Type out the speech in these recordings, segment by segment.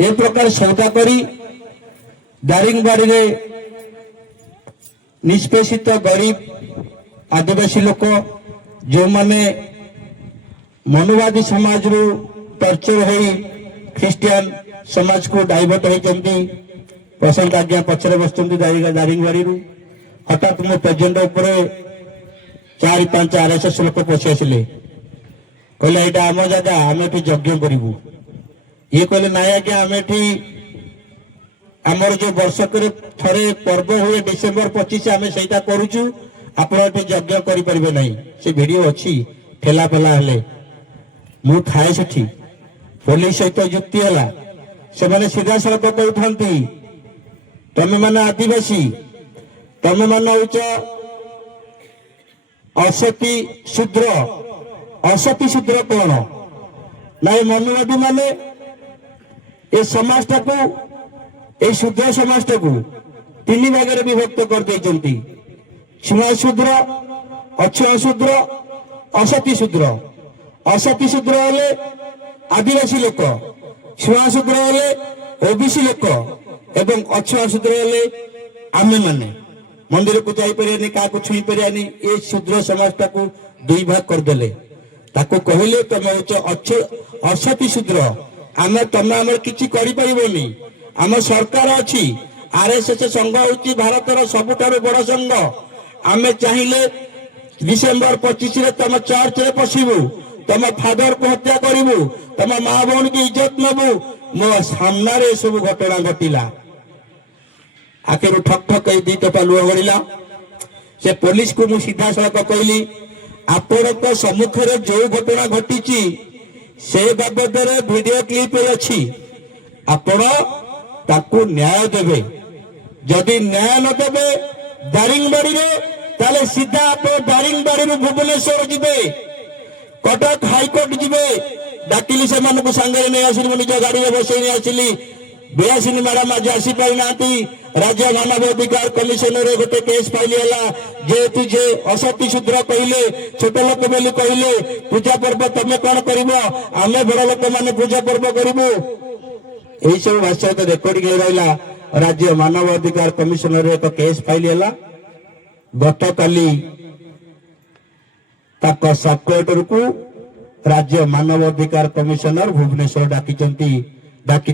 ए प्रकार सौदा करी दारिंगबाड़ी रे निष्पेषित गरीब आदिवासी लोक जो माने मनुवादी समाज रु टर्चर हो ख्रिस्टियन समाज को डाइवर्ट होती प्रशांत आज्ञा पचर बस दारिंगबाड़ी हठात मो प्रेजेंट उपर 4-5 RSS लोक पशि आसिले कहले यहाँ आम जगह आम ये यज्ञ करूँ ये कहले ना आज्ञा आम आमर जो वर्षक थे पर्व हुए डिसेम्बर 25 आम से करुचु आप यज्ञ करें ना से वीडियो अच्छी ठेला पेला हेले मु थाए से पुलिस सहित युक्ति है से सीधा सड़क कहते तमे माने आदिवासी तमे माने हूच असती शूद्र कौन ना मनुवादी माने ए समाज टाकू ए शूद्र समाज टाकू 3 भाग विभक्त कर देइचंती छुआ शूद्र अछुआ शूद्र असती शूद्र हेले आदिवासी लोक छुआ शूद्र हेले ओबीसी लोक एवं अछुआ शूद्र हेले आमे माने मंदिर को जापरि क्या छुई पारानी ये शूद्र समाज टाकू 2 भाग करदे ताको कहले तुम हूँ असती शूद्र आम तुम आम कि आम सरकार अच्छी RSS संघ हूँ भारतर सबुठारु बड़ संघ आम चाहिए डिसेम्बर 25 रे तुम चर्च रे पशिबू तुम फादर को हत्या करू तुम माँ भौन की इज्जत नबू मो सामने सब घटना घटिला आखिर ठक ठक 2 टपा लुह गड़ा से पुलिस को मुझे सीधा सड़क कहली आपण सम्मुखें जो घटना घटी से बाबद वीडियो क्लिप अच्छी आपण ताकू न्याय देवे जदि न्याय न देवे दारिंगबाड़ी ताले सीधा आप दारिंगबाड़ी भुवनेश्वर जीवे कटक हाईकोर्ट जीवे डाकिली से सांगे नहीं आसली निज गाड़ी में बसई नहीं आसली बेआसिनी मैडम आज आसी पाई ना राज्य मानवाधिकार कमिशन रे गोटे केस फाइल है जेहेतु जे असती शूद्र कहले छोट लोक बोली कहले पूजा पर्व तमें कौन कर आम बड़ लोक मैंने पूजा पर्व करूँ यही सब भाषा तो रेकर्डिंग रहा राज्य मानवाधिकार कमिशन रे एक केस फाइल है गत काली सब कलेक्टर को राज्य मानवाधिकार कमिशनर भुवनेश्वर डाकी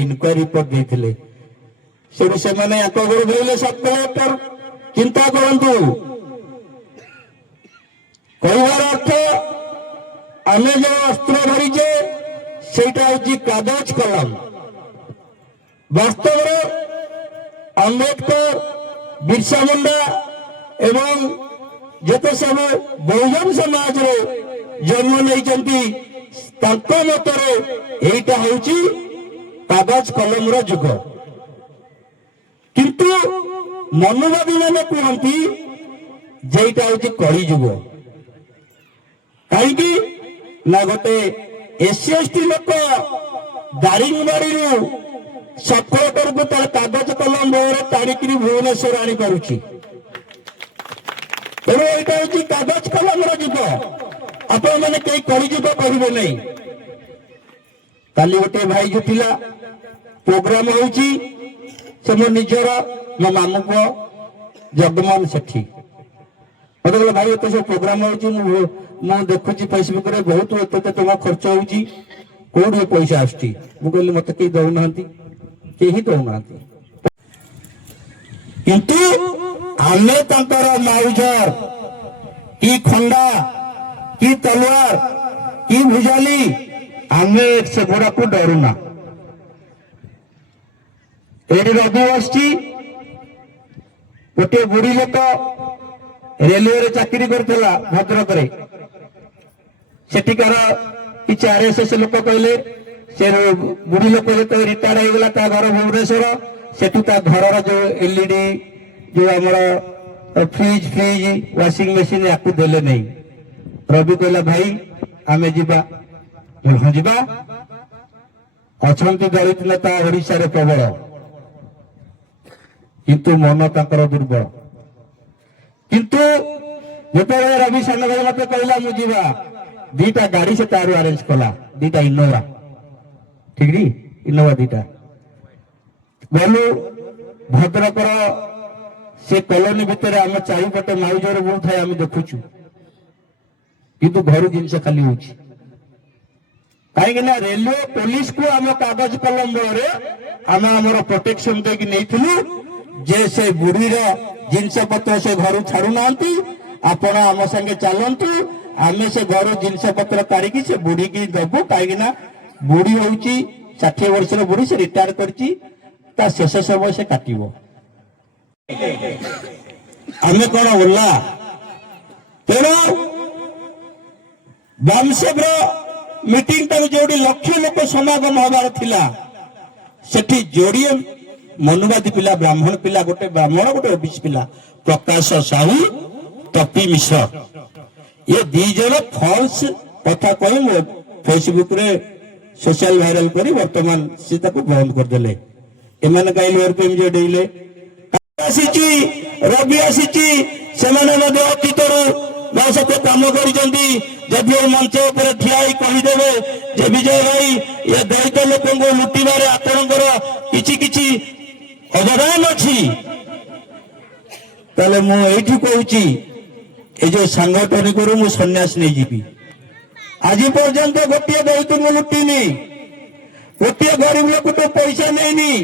इनक्वारी रिपोर्ट देते से मैंने घर सब कलेक्टर चिंता करंतु कहवार अर्थ आम जो अस्त्र धरीचे सेटा हूँ कागज कलम वास्तव अंबेडकर बिरसा मुंडा एवं जिते सब बहुजन समाज जन्म नहीं मतरे यहीटा हूँ कागज कलम जुग किंतु मनुवादी मैंने कहती जेटा हूँ कली जुग कहीं ना गोटे SC/ST लोक दारिंगबाड़ी सफलकर को तार कागज कलम बहर ताड़िकी भुवनेश्वर आनी पारुची तेणु यहाँ हूँ कागज कलम जुग आपण मैंने कई कली जुग कहे नहीं काली गोटे भाई जुटिला प्रोग्राम होची से मो निजर मो मामू पुओ जगमोहन सेठी मत कहला भाई एत सब प्रोग्राम होची मु देखुची फेसबुक रे बहुत एत टका खर्च होची कोड पैसा आसुची मु कहली मत कई दउना केही दउना किंतु आमे तांकर माउजर की खंडा की तलवार की भुजाली आमे से गोड़ा को डरुना एडी रवि आसची गोटे बुढ़ी लोक रेलवे रे चाकरी करथिला भद्रक रे सेठिकार किछि RSS लोक कहले से बुढ़ी लोक जो रिटायर हो गला ता घर भुवनेश्वर सेठू ता घर जो LED जो हमर फ्रिज वाशिंग मशीन याकू देले नहीं रवि कहला भाई आमे जीवा हाँ जीवा अच्छा दलित नेता ओडिशा रे प्रबल किंतु मन ताकर दुर्बल किंतु जो रवि सान भाई मत कहला मुझा 2टा गाड़ी से तार अरेंज कला 2टा इनोवा ठीक नी ଇନୋଭା ଦିଟା ଗଲୁ ଭଦ୍ରକର ସେ କଲୋନୀ ଭିତରେ ଆମ ଚାରିପଟେ ମାଉଜର ବହୁତ ଥାଏ ଆମେ ଦେଖୁଛୁ କିନ୍ତୁ ଘରୁ ଜିନିଷ ଖାଲି ହଉଛି କାହିଁକି ନା ରେଲୱେ ପୋଲିସକୁ ଆମ କାଗଜ କଲମ ବଳରେ ଆମେ ଆମର ପ୍ରୋଟେକ୍ସନ ଦେଇକି ନେଇଥିଲୁ ଯେ ସେ ବୁଢୀର ଜିନିଷ ପତ୍ର ସେ ଘରୁ ଛାଡୁନାହାନ୍ତି ଆପଣ ଆମ ସାଙ୍ଗେ ଚାଲନ୍ତୁ ଆମେ ସେ ଘରୁ ଜିନିଷ ପତ୍ର କାଢିକି ସେ ବୁଢୀକି ଦେବୁ କାହିଁକି ନା ବୁଢୀ ହଉଛି 60 ବର୍ଷର ବୁଢୀ ସେ ରିଟାୟାର କରିଛି ତା ଶେଷ ସମୟ ସେ କାଟିବ ଆମେ କଣ ଓଲା ତେଣୁ ବାମସେବର ମିଟିଂ ଟାକୁ ଯୋଉଠି ଲକ୍ଷ ଲୋକ ସମାଗମ ହବାର ଥିଲା ସେଠି ଯୋଡିଏ ମନୁବାଦୀ ପିଲା ବ୍ରାହ୍ମଣ ପିଲା ଗୋଟେ ବ୍ରାହ୍ମଣ ଗୋଟେ ଓବିସି ପିଲା ପ୍ରକାଶ ସାହୁ ତପି ମିଶ୍ର ये दी जन फॉल्स कथा कही मो फेसबुक रे सोशल वायरल करी वर्तमान से ताको बंद कर देले एमाने काई लोर पे जे डेले आसीची रवि आसीची सेमाने मध्ये अतीतरो मो सते काम करी जंदी जदि ओ मंच ऊपर ठियाई कहि देबे जे विजय भाई ये दैत लोकन को लुटिबारे आपनकर किछि किछि अवदान अछि ताले मो एठी कहूची ये जो सांगठनिक मु सन्यास नहीं जीवी आज पर्यंत गोटे दैत मु लुटिनी गोटे गरीब लोक तो पैसा नहीं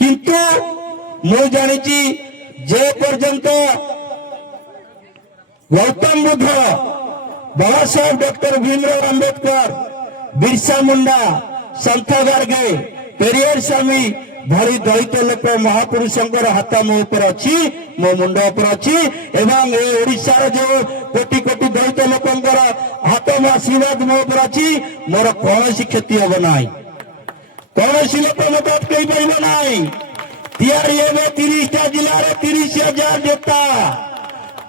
किंतु मु जानी जे पर्यंत गौतम बुद्ध बाबा साहेब डॉक्टर भीमराव अंबेडकर बिरसा मुंडा संत गार्गे पेरियार स्वामी भारी दैत लोक महापुरुषंकर हाथ मो ऊपर अच्छी मो मुंड ऊपर अच्छी एवं ओडिशार जो कोटि कोटि दैत लोकंकर हाथ मो आशीर्वाद मो ऊपर अच्छी मोर कौन क्षति हम ना कौन लोक मत अटकई पार ना तैयारी 30टा जिले 30,000 नेता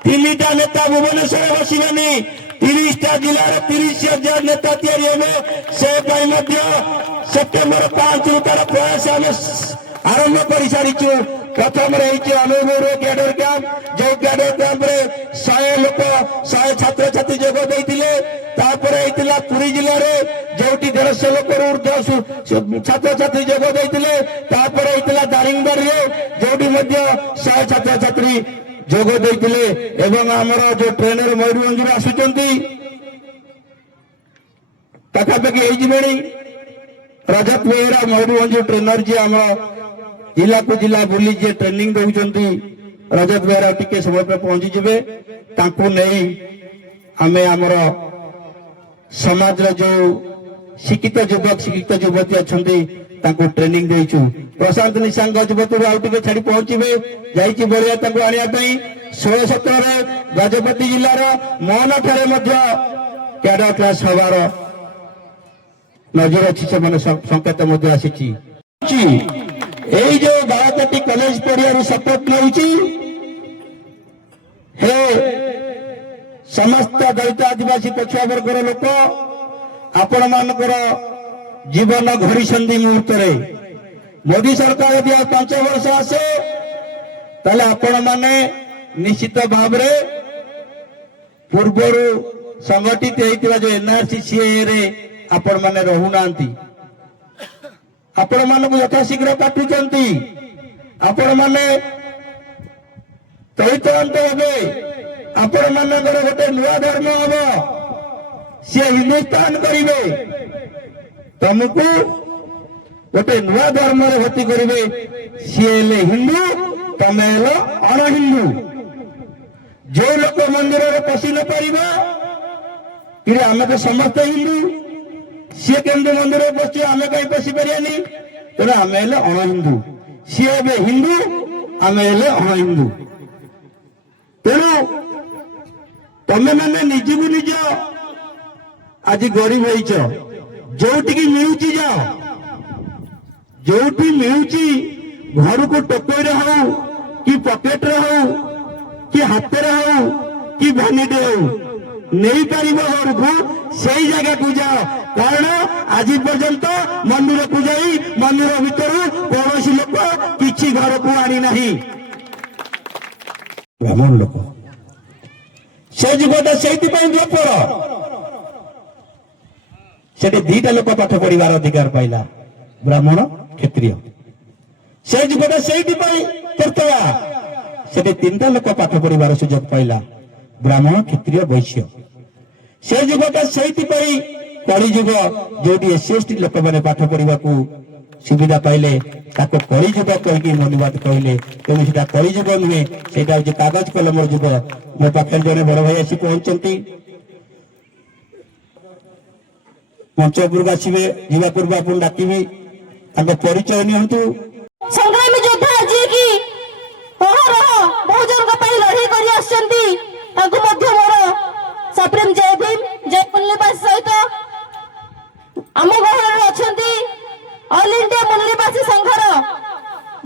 3टा नेता भुवनेश्वर बसवे 30टा जिले 30,000 नेता तैयारी से सेप्टेम्बर 5 तार प्रयास आम आरंभ कर सारीचु प्रथम अनुगुर कैडर कैंप जो कैडर कैंप 100 लोक 100 छात्र छात्री जोग देते पुरी जिले में जो 150 लोक ऊर्ध छात्र छात्री जोग देते दारिंगबाड़ी जो 100 छात्र छात्री जोग देते आमर जो ट्रेनर मयूरभंज आसुंच पाखापाखि रजत बेहरा मयूरभंज ट्रेनर जी आम जिला को जिला बुली जी ट्रेनिंग दौरान रजत बेहरा टिके समय पे पहुंची जिबे तांको नहीं आमे आमर समाज जो शिक्षित युवक शिक्षित युवती अच्छी तांको ट्रेनिंग देइछु प्रशांत निशांग गजपति आउ टिके छाड़ी पहुंचीबे जाइछि बलिया तांको आनिया पई 16-17 रे गजपति जिल्लार मोहना ठारे मध्य कैडर क्लास हवार नजर अच्छी से मैंने संकेत आसी जो बारकटी कॉलेज पड़िया सपोर्ट नौ समस्त दलित आदिवासी पछुआ वर्गर लोक आपण मानकर जीवन घड़ी संधि मुहूर्त मोदी सरकार यदि 5 वर्ष आसे ताले आपण माने निश्चित भाव पूर्व संगठित होता जो एनआरसी सीए रे आपण माने रहूना आपण मान को यथाशीघ्र काटुंट आपण मैंने तैतंत हे आपण मान गोटे नुआ धर्म हम सी हिंदुस्तान करेंगे तुमको गोटे नुआ धर्म भर्ती करेंगे सी हिंदू तमे अण हिंदू जो लोक मंदिर में पशि न पार आम तो समस्त हिंदू सी केमती मंदिर में पशु आम कहीं पशि पारानी तेना आम अण हिंदू सी हिंदू आम अण हिंदू तेणु तमे मैंने निजकू निज आज गरीब होइच जो मिलूची जाओ जो मिलूची घर को टोकई हो कि पकेट हो कि हाथ हो कि भानीटे हो नहीं पार घर को से जगह को जाओ कारण आज पर्यंत मंदिर को जाई मंदिर भीतर कौन लोक किसी घर को आनी नहीं ब्राह्मण लोक से जुगटा से से 2टा लोक पाठ पढ़ार अधिकार पाइला ବ୍ରାହ୍ମଣ କ୍ଷତ୍ରିୟ। ସେ ଯୁଗଟା ସେଇଥିପାଇଁ କରିଥିଲା, ସେଠି ତିନିଟା ଲୋକ ପାଠ ପଢିବାର ସୁଯୋଗ ପାଇଲା, ବ୍ରାହ୍ମଣ କ୍ଷତ୍ରିୟ ବୈଶ୍ୟ। ସେ ଯୁଗଟା ସେଇଥିପାଇଁ କଳି ଯୁଗ, ଯୋଉଠି SC/ST ଲୋକମାନେ ପାଠ ପଢିବାକୁ ସୁବିଧା ପାଇଲେ ତାକୁ କଳି ଯୁଗ କହିକି ମନୁବାଦ କହିଲେ। ତେଣୁ ସେଟା କଳି ଯୁଗ ନୁହେଁ, ସେଇଟା ହଉଛି କାଗଜ କଲମର ଯୁଗ। ମୋ ପାଖରେ ଜଣେ ବଡ ଭାଇ ଆସି ପହଞ୍ଚନ୍ତି, ମଞ୍ଚ ଉପରକୁ ଆସିବେ, ଯିବା ପୂର୍ବ ଆପଣ ଡାକିବି, ତାଙ୍କ ପରିଚୟ ନିଅନ୍ତୁ। ସଂଗ୍ରାମୀ ଯୋଦ୍ଧା ଯିଏକି ଅହରହ ବହୁଜନଙ୍କ ପାଇଁ ଲଢେଇ କରି ଆସିଛନ୍ତି, ତାଙ୍କୁ ମଧ୍ୟ ମୋର ସପ୍ରେମ ଜୟ ଭୀମ ଜୟ ମୁଲ୍ୟବାସୀ ସହିତ ଆମ ଗହଣରେ ଅଛନ୍ତି ଅଲ ଇଣ୍ଡିଆ ମୁଲ୍ୟବାସୀ ସଂଘର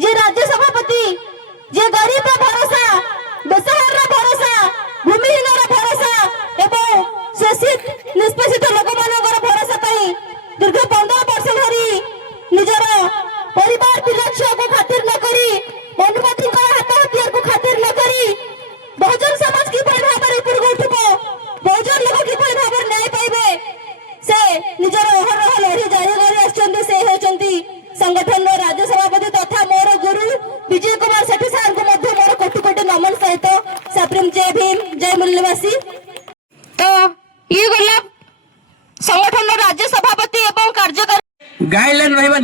ଯିଏ ରାଜ୍ୟ ସଭାପତି, ଯିଏ ଗରିବର ଭରସା, ବେସହାରାର ଭରସା, ଭୂମିହୀନର ଭରସା ଏବଂ ଶୋଷିତ ନିଷ୍ପେଷିତ ଲୋକମାନଙ୍କର ଭରସା ପାଇଁ ଦୀର୍ଘ 15 ବର୍ଷ ଧରି ନିଜର ପରିବାର ପିଲା ଛୁଆକୁ ଖାତିର ନ କରି, ମନୁବାଦୀଙ୍କର ହାତ ହତିଆରକୁ ଖାତିର ନ କରି ବହୁଜନ ସମାଜ କିଭଳି ଭାବରେ ଉପରକୁ ଉଠିବ, ବହୁଜନ ଲୋକ କିଭଳି ଭାବରେ ନ୍ୟାୟ ପାଇବେ, ସେ ନିଜର ଅହରହ ଲଢି ଜାରି କରି ଆସିଛନ୍ତି। ସେ ହେଉଛନ୍ତି ସଂଗଠନର ରାଜ୍ୟ ସଭାପତି ତଥା ମୋର ଗୁରୁ ବିଜୟ କୁମାର ସେଠୀ ସାର୍ଙ୍କୁ ମଧ୍ୟ ମୋର କୋଟି କୋଟି ନମନ ସହିତ ସପ୍ରେମ ଜୟ ଭୀମ ଜୟ ମୁଲ୍ୟବାସୀ। ତ ଇଏ ଗଲା ସଂଗଠନର ରାଜ୍ୟ ସଭାପତି ଏବଂ କାର୍ଯ୍ୟକାରୀ ଗାଇଡଲାଇନ୍ ରହିବା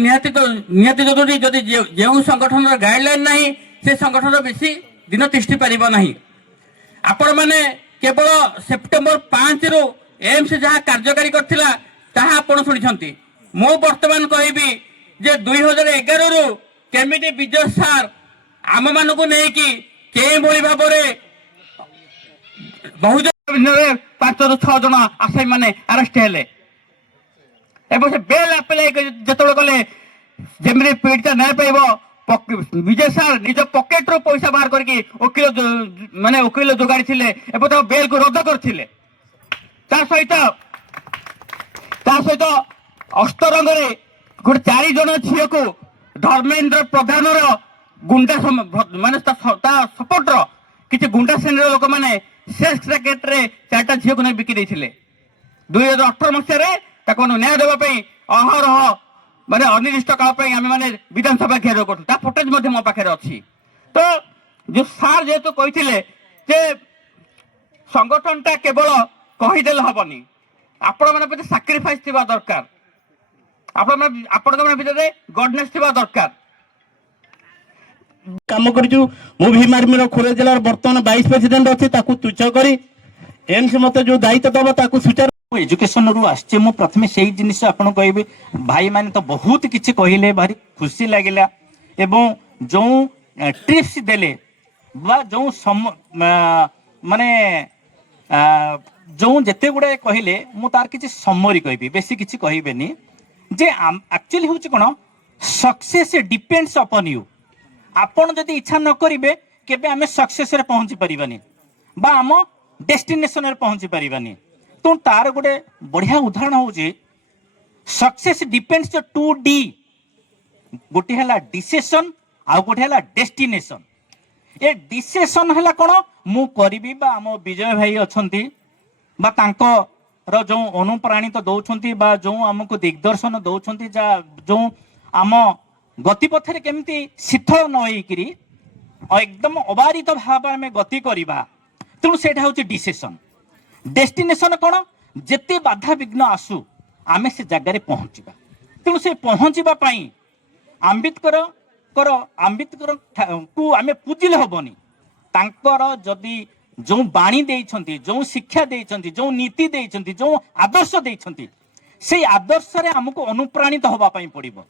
ନିହାତି ଜରୁରୀ। ଯଦି ଯେଉଁ ସଂଗଠନର ଗାଇଡଲାଇନ୍ ନାହିଁ, ସେ ସଂଗଠନ ବେଶୀ ଦିନ ତିଷ୍ଠି ପାରିବ ନାହିଁ। ଆପଣମାନେ କେବଳ ସେପ୍ଟେମ୍ବର 5ରୁ ଏମ୍ସ ଯାହା କାର୍ଯ୍ୟକାରୀ କରିଥିଲା ତାହା ଆପଣ ଶୁଣିଛନ୍ତି। ମୁଁ ବର୍ତ୍ତମାନ କହିବି ଯେ 2011ରୁ କେମିତି ବିଜୟ ସାର୍ ଆମମାନଙ୍କୁ ନେଇକି କେଉଁଭଳି ଭାବରେ ବହୁଜନ 5ରୁ 6 ଜଣ ଆସାମୀ ମାନେ ଆରେଷ୍ଟ ହେଲେ ଏବଂ ସେ ବେଲ୍ ଆପ୍ଲାଏ ଯେତେବେଳେ କଲେ ଯେମିତି ପୀଡ଼ିତ ନ୍ୟାୟ ପାଇବ, ବିଜୟ ସାର୍ ନିଜ ପକେଟରୁ ପଇସା ବାହାର କରିକି ଓକିଲ ଯୋଗାଡ଼ିଥିଲେ ଏବଂ ତାଙ୍କ ବେଲ୍କୁ ରଦ୍ଦ କରିଥିଲେ। ତା ସହିତ ଅସ୍ତରଙ୍ଗରେ ଗୋଟେ 4 ଜଣ ଝିଅକୁ ଧର୍ମେନ୍ଦ୍ର ପ୍ରଧାନର ଗୁଣ୍ଡା ମାନେ ତା ସପୋର୍ଟର କିଛି ଗୁଣ୍ଡା ଶ୍ରେଣୀର ଲୋକମାନେ ସେକ୍ସ ରାକେଟରେ 4ଟା ଝିଅକୁ ନେଇ ବିକି ଦେଇଥିଲେ। 2018 ମସିହାରେ ତାକୁ ନ୍ୟାୟ ଦେବା ପାଇଁ ଅହରହ ମାନେ ଅନିର୍ଦ୍ଦିଷ୍ଟ କାଳ ପାଇଁ ଆମେ ମାନେ ବିଧାନସଭା ଘେରାଉ କରୁଛୁ। ତା ଫୁଟେଜ ମଧ୍ୟ ମୋ ପାଖରେ ଅଛି। ତ ଯୋଉ ସାର୍ ଯେହେତୁ କହିଥିଲେ ଯେ ସଂଗଠନଟା କେବଳ କହିଦେଲେ ହବନି, ଆପଣମାନଙ୍କ ଭିତରେ ସାକ୍ରିଫାଇସ୍ ଥିବା ଦରକାର, ଆପଣଙ୍କ ଭିତରେ ଗଡନେସ୍ ଥିବା ଦରକାର। କାମ କରିଛୁ। ମୁଁ ଭୀମ ଆର୍ମିର ଖୋର୍ଦ୍ଧା ଜିଲ୍ଲାର ବର୍ତ୍ତମାନ ଭାଇସ୍ ପ୍ରେସିଡେଣ୍ଟ ଅଛି, ତାକୁ ତୁଚ୍ଛ କରି ଏମ୍ସ ମତେ ଯୋଉ ଦାୟିତ୍ୱ ଦବ ତାକୁ ସୁଚାରୁ एजुकेशन रु आछे। मु प्रथमे सेही जिनिस आपण कहबे, भाई माने तो बहुत किछि कहिले, भारी खुशी लागिला एवं जो ट्रिप्स देले बा जो माने जो जते गुडे कहले मु तार किछि समरी कहबी, बेसी किछि कहबेनी जे एक्चुअली होछि कोन सक्सेस डिपेंड्स अपॉन यू। आपण जदि इच्छा न करिवे केबे आमे सक्सेस रे पहुंची परिबानी बा आम डेस्टिनेशन रे पहुंची परिबानी। तो तार गोटे बढ़िया उदाहरण हूँ सक्सेस डिपेंड्स 2D, गोटे है डिसिजन आउ गोटे है डेस्टिनेशन। ए डिसिजन है कौन मु करी बा आम विजय भाई अच्छी बा तांकर जो अनुप्राणित दौरान बा जो आमको दिग्दर्शन दौरान जो आम गतिपथरे केमती शिथिल न होइकरी एकदम अबारित भाव में गति करवा, तेणु से डिसिजन। डेस्टिनेशन कौन जेते बाधा विघ्न आसू आमे से जगार पहुँचवा। तेणु से पहुँचवा आंबेडकर को आमे पूजिले हबनी, तांकर जदि जो बाणी देइछंती, जो शिक्षा देइछंती, जो नीति देइछंती, जो आदर्श देइछंती, से आदर्श रे हमको अनुप्राणित होबा पई पड़िबो।